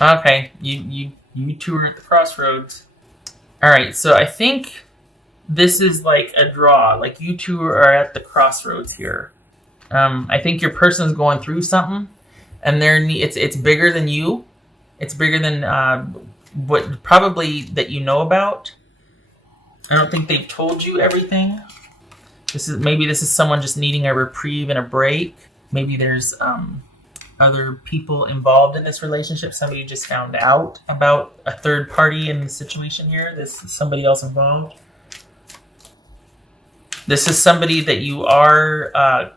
Okay, you two are at the crossroads. All right, so I think this is like a draw. Like you two are at the crossroads here. I think your person's going through something, and it's bigger than you. It's bigger than what probably that you know about. I don't think they've told you everything. Maybe this is someone just needing a reprieve and a break. Maybe there's other people involved in this relationship. Somebody just found out about a third party in the situation here. This is somebody else involved. This is somebody that you are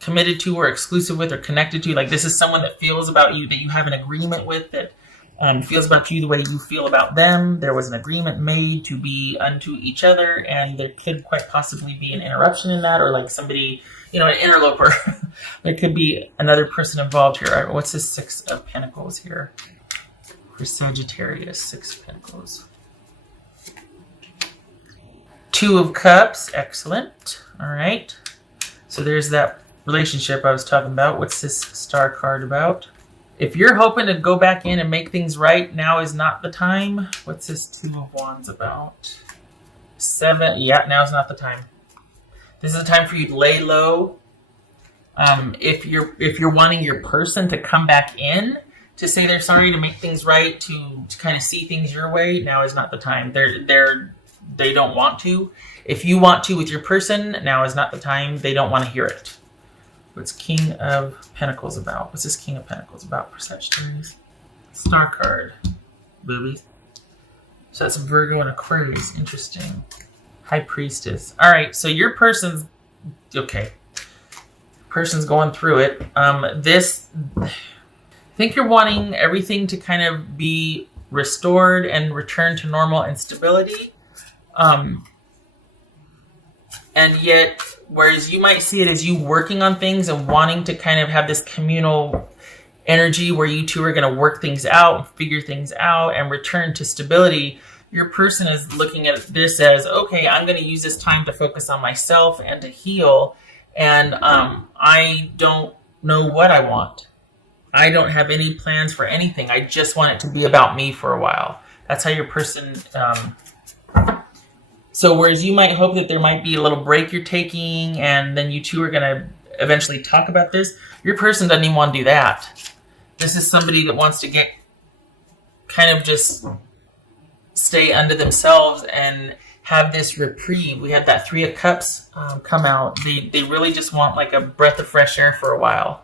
committed to or exclusive with or connected to. Like this is someone that feels about you, that you have an agreement with, that feels about you the way you feel about them. There was an agreement made to be unto each other, and there could quite possibly be an interruption in that, or like somebody, an interloper. There could be another person involved here. All right, what's this 6 of Pentacles here? For Sagittarius, 6 of Pentacles. 2 of Cups, excellent. All right. So there's that relationship I was talking about. What's this Star card about? If you're hoping to go back in and make things right, now is not the time. What's this 2 of Wands about? 7, yeah, now's not the time. This is a time for you to lay low. If you're wanting your person to come back in to say they're sorry, to make things right, to kind of see things your way, now is not the time. They don't want to. If you want to with your person, now is not the time. They don't want to hear it. What's King of Pentacles about? What's this King of Pentacles about for Sagittarius? Star card, boobies. So that's a Virgo and Aquarius. Interesting. High Priestess. All right, so your person's okay. Person's going through it. I think you're wanting everything to kind of be restored and return to normal and stability. And yet, whereas you might see it as you working on things and wanting to kind of have this communal energy where you two are going to work things out and figure things out and return to stability, your person is looking at this as, okay, I'm going to use this time to focus on myself and to heal. And I don't know what I want. I don't have any plans for anything. I just want it to be about me for a while. That's how your person... So whereas you might hope that there might be a little break you're taking and then you two are going to eventually talk about this, your person doesn't even want to do that. This is somebody that wants to get kind of just stay under themselves and have this reprieve. We had that 3 of Cups come out. They really just want like a breath of fresh air for a while.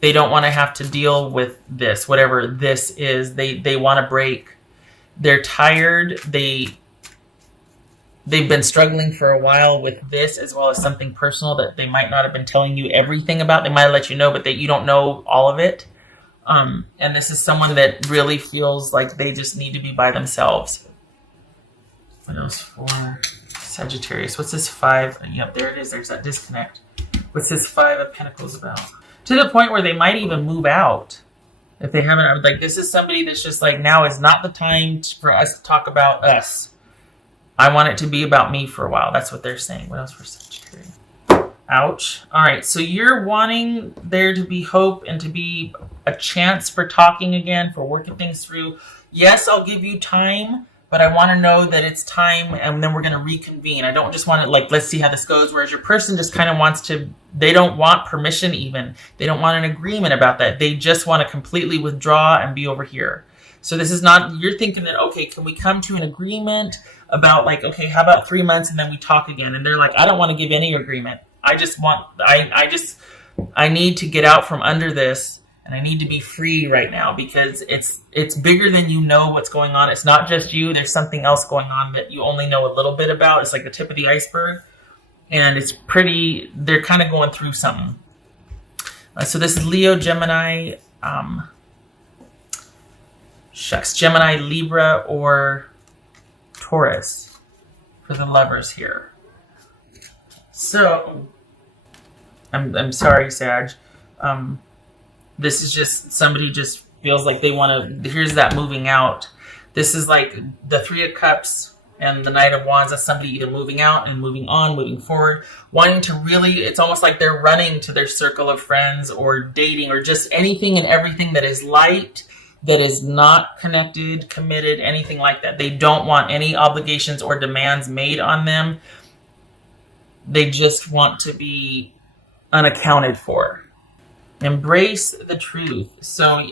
They don't want to have to deal with this, whatever this is. They want a break. They're tired. They've been struggling for a while with this, as well as something personal that they might not have been telling you everything about. They might have let you know, but you don't know all of it. And this is someone that really feels like they just need to be by themselves. What else for Sagittarius? What's this 5? Yep, there it is. There's that disconnect. What's this 5 of Pentacles about? To the point where they might even move out. If they haven't, like, this is somebody that's just like, now is not the time for us to talk about us. I want it to be about me for a while. That's what they're saying. What else for Sagittarius? Ouch. All right. So you're wanting there to be hope and to be a chance for talking again, for working things through. Yes, I'll give you time, but I want to know that it's time and then we're going to reconvene. I don't just want to like, let's see how this goes. Whereas your person just kind of wants to, they don't want permission even. They don't want an agreement about that. They just want to completely withdraw and be over here. So this is not, you're thinking that, okay, can we come to an agreement about like, okay, how about 3 months and then we talk again? And they're like, I don't want to give any agreement. I need to get out from under this and I need to be free right now because it's bigger than you know what's going on. It's not just you. There's something else going on that you only know a little bit about. It's like the tip of the iceberg and they're kind of going through something. So this is Leo, Gemini, Gemini, Libra, or Taurus for the lovers here. So, I'm sorry, Sag. This is just, somebody just feels like they want to, here's that moving out. This is like the 3 of Cups and the Knight of Wands. That's somebody either moving out and moving on, moving forward, wanting to really, it's almost like they're running to their circle of friends or dating or just anything and everything that is light, that is not connected, committed, anything like that. They don't want any obligations or demands made on them. They just want to be unaccounted for. Embrace the truth. So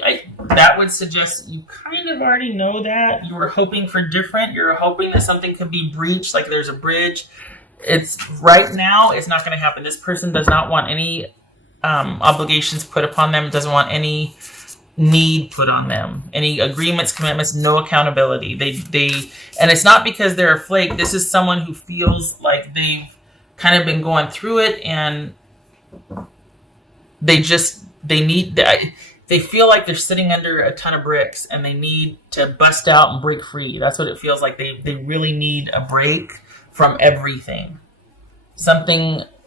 that would suggest you kind of already know that. You were hoping for different. You're hoping that something could be breached, like there's a bridge. It's right now, it's not going to happen. This person does not want any obligations put upon them, doesn't want any need put on them, any agreements, commitments, no accountability. They and it's not because they're a flake. This is someone who feels like they've kind of been going through it, and they feel like they're sitting under a ton of bricks and they need to bust out and break free. That's what it feels like. They really need a break from everything.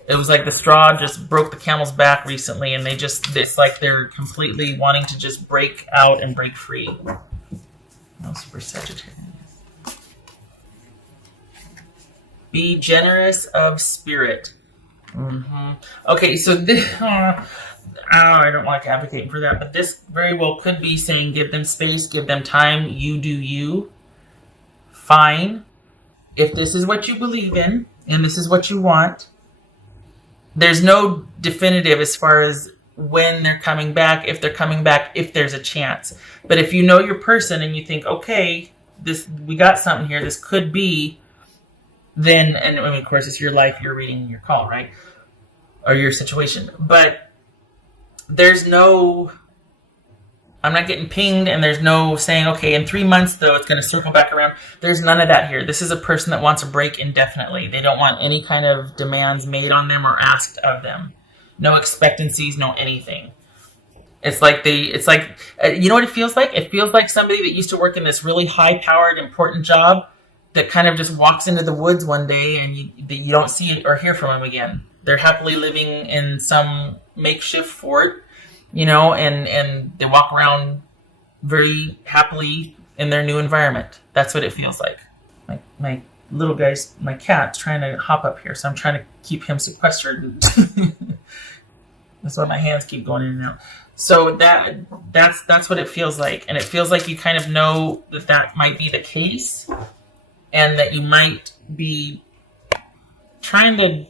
It was like the straw just broke the camel's back recently, and it's like they're completely wanting to just break out and break free. No, super Sagittarius. Be generous of spirit. Mm-hmm. Okay, so this, I don't like advocating for that, but this very well could be saying give them space, give them time, you do you. Fine. If this is what you believe in, and this is what you want, there's no definitive as far as when they're coming back, if they're coming back, if there's a chance. But if you know your person and you think, okay, we got something here, this could be, then, and of course it's your life, you're reading your call, right? Or your situation. But I'm not getting pinged, and there's no saying, okay, in 3 months though, it's going to circle back around. There's none of that here. This is a person that wants a break indefinitely. They don't want any kind of demands made on them or asked of them. No expectancies, no anything. It's like, you know what it feels like? It feels like somebody that used to work in this really high-powered, important job that kind of just walks into the woods one day and you don't see it or hear from them again. They're happily living in some makeshift fort, and they walk around very happily in their new environment. That's what it feels like. My little guy's, my cat's trying to hop up here, so I'm trying to keep him sequestered. That's why my hands keep going in and out. So that's what it feels like. And it feels like you kind of know that might be the case, and that you might be trying to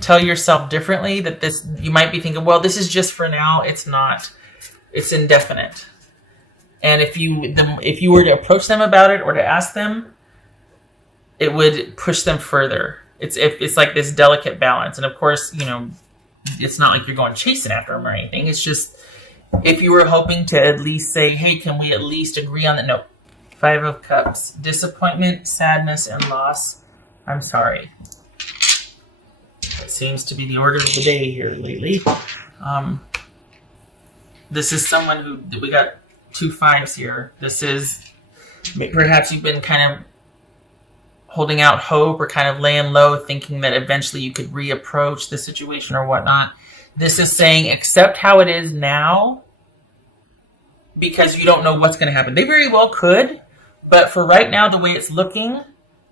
tell yourself differently, that you might be thinking, well, this is just for now. It's not. It's indefinite. And if you were to approach them about it or to ask them, it would push them further. It's like this delicate balance. And of course, it's not like you're going chasing after them or anything. It's just, if you were hoping to at least say, hey, can we at least agree on that? No. 5 of Cups. Disappointment, sadness, and loss. I'm sorry. It seems to be the order of the day here lately. This is someone who, we got 2 5s here. This is, perhaps you've been kind of holding out hope or kind of laying low, thinking that eventually you could reapproach the situation or whatnot. This is saying accept how it is now, because you don't know what's going to happen. They very well could, but for right now, the way it's looking,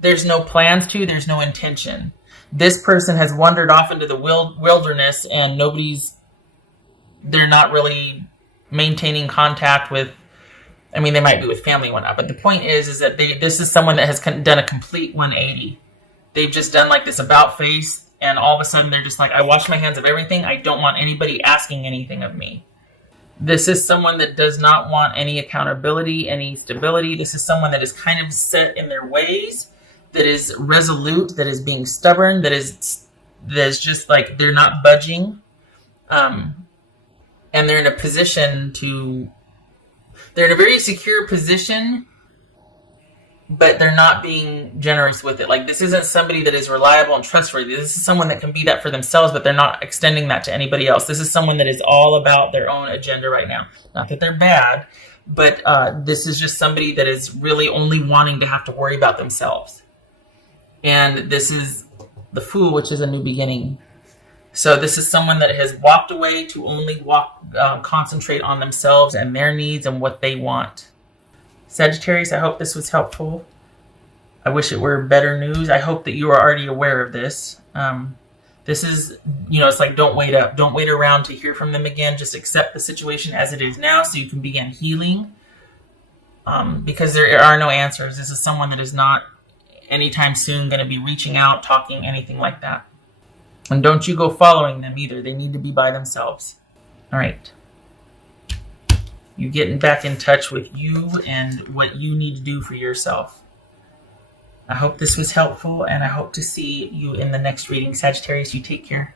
there's no plans to, there's no intention. This person has wandered off into the wilderness, and they're not really maintaining contact with, they might be with family and whatnot, but the point is that this is someone that has done a complete 180. They've just done like this about face, and all of a sudden they're just like, I wash my hands of everything. I don't want anybody asking anything of me. This is someone that does not want any accountability, any stability. This is someone that is kind of set in their ways, that is resolute, that is being stubborn, that is just like they're not budging. And they're in a position they're in a very secure position, but they're not being generous with it. Like, this isn't somebody that is reliable and trustworthy. This is someone that can be that for themselves, but they're not extending that to anybody else. This is someone that is all about their own agenda right now. Not that they're bad, but this is just somebody that is really only wanting to have to worry about themselves. And this is the Fool, which is a new beginning. So this is someone that has walked away to only concentrate on themselves and their needs and what they want. Sagittarius, I hope this was helpful. I wish it were better news. I hope that you are already aware of this. This is, it's like, don't wait up. Don't wait around to hear from them again. Just accept the situation as it is now so you can begin healing. because there are no answers. This is someone that is not anytime soon going to be reaching out, talking, anything like that. And don't you go following them either. They need to be by themselves. All right. You getting back in touch with you and what you need to do for yourself. I hope this was helpful, and I hope to see you in the next reading. Sagittarius, you take care.